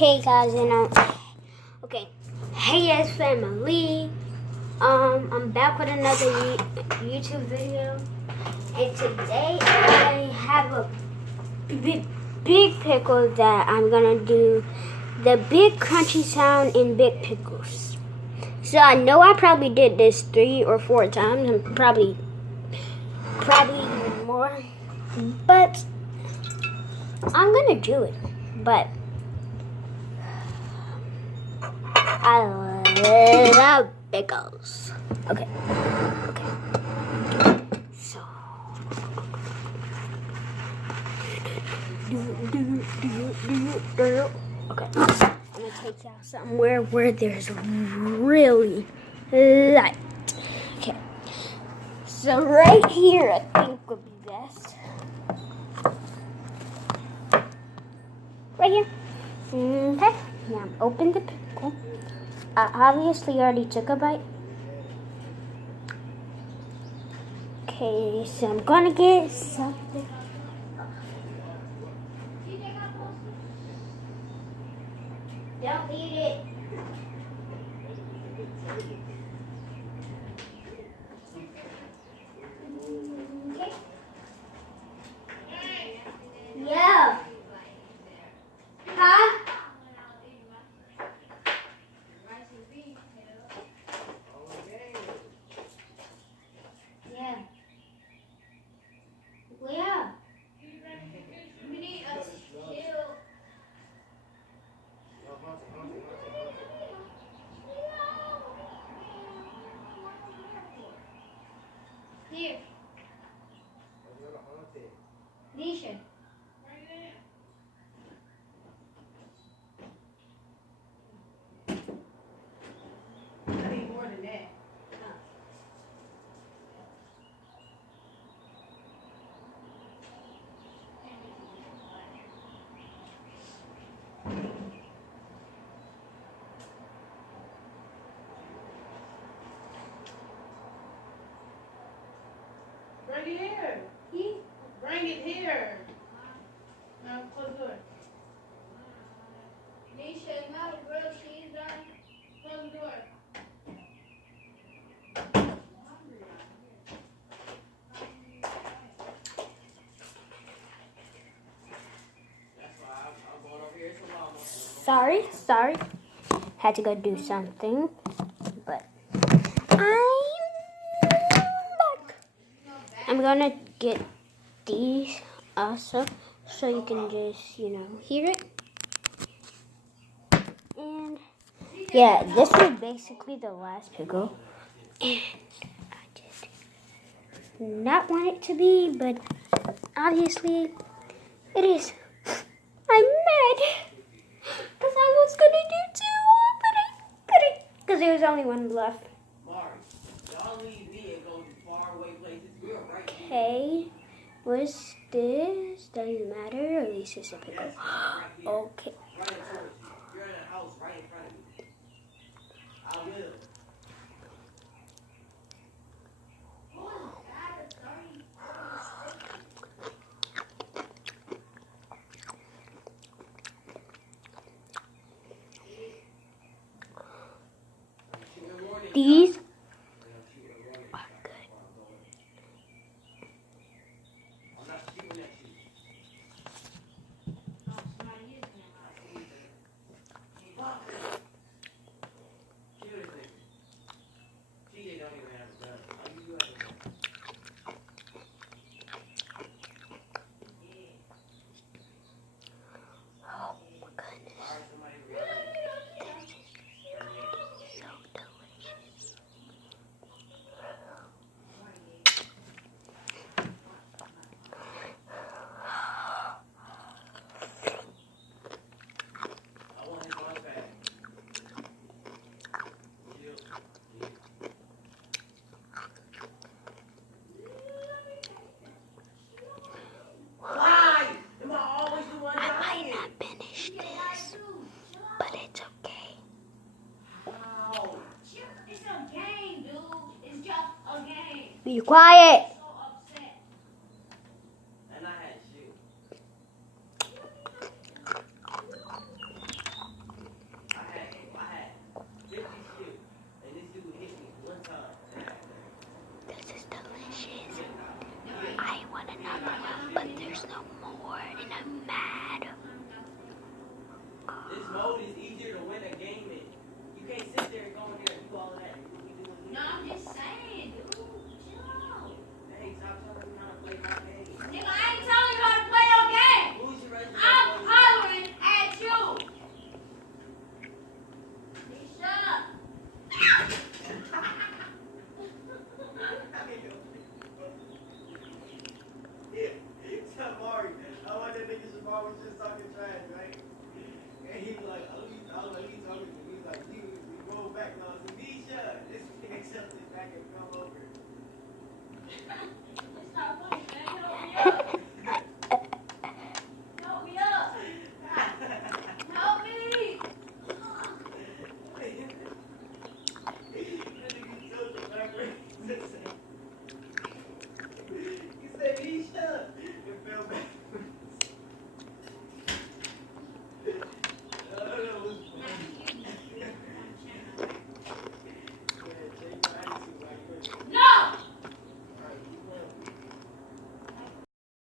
Hey guys, okay. Hey yes, family. I'm back with another YouTube video, and today I have a big pickle that I'm gonna do the big crunchy sound in big pickles. So I know I probably did this 3 or 4 times, and probably even more, but I'm gonna do it. But I love pickles. Okay. So, okay. I'm gonna take you out somewhere where there's really light. Okay. So right here, I think would be best. Right here. Okay. Now open the pickle. I obviously already took a bite. Okay, so I'm gonna get something. Don't eat it. Okay. Yeah. Huh? Yeah. Where? We need a chill. Here. Nisha. I need more than that. Bring it here. Bring it here. Now close the door. Nisha, not a real cheese done. Close the door. Sorry. Had to go do something, but I'm back. I'm gonna get these also, so you can just, hear it. And yeah, this is basically the last pickle. And I just not want it to be, but obviously it is. I'm mad. Because I was going to do 2 more, but I couldn't. Because there was only one left. Okay. What's this? Doesn't matter. At least it's a pickle. Okay. You're in a house right in front of me. I will. These are good. Oh my goodness. Be quiet.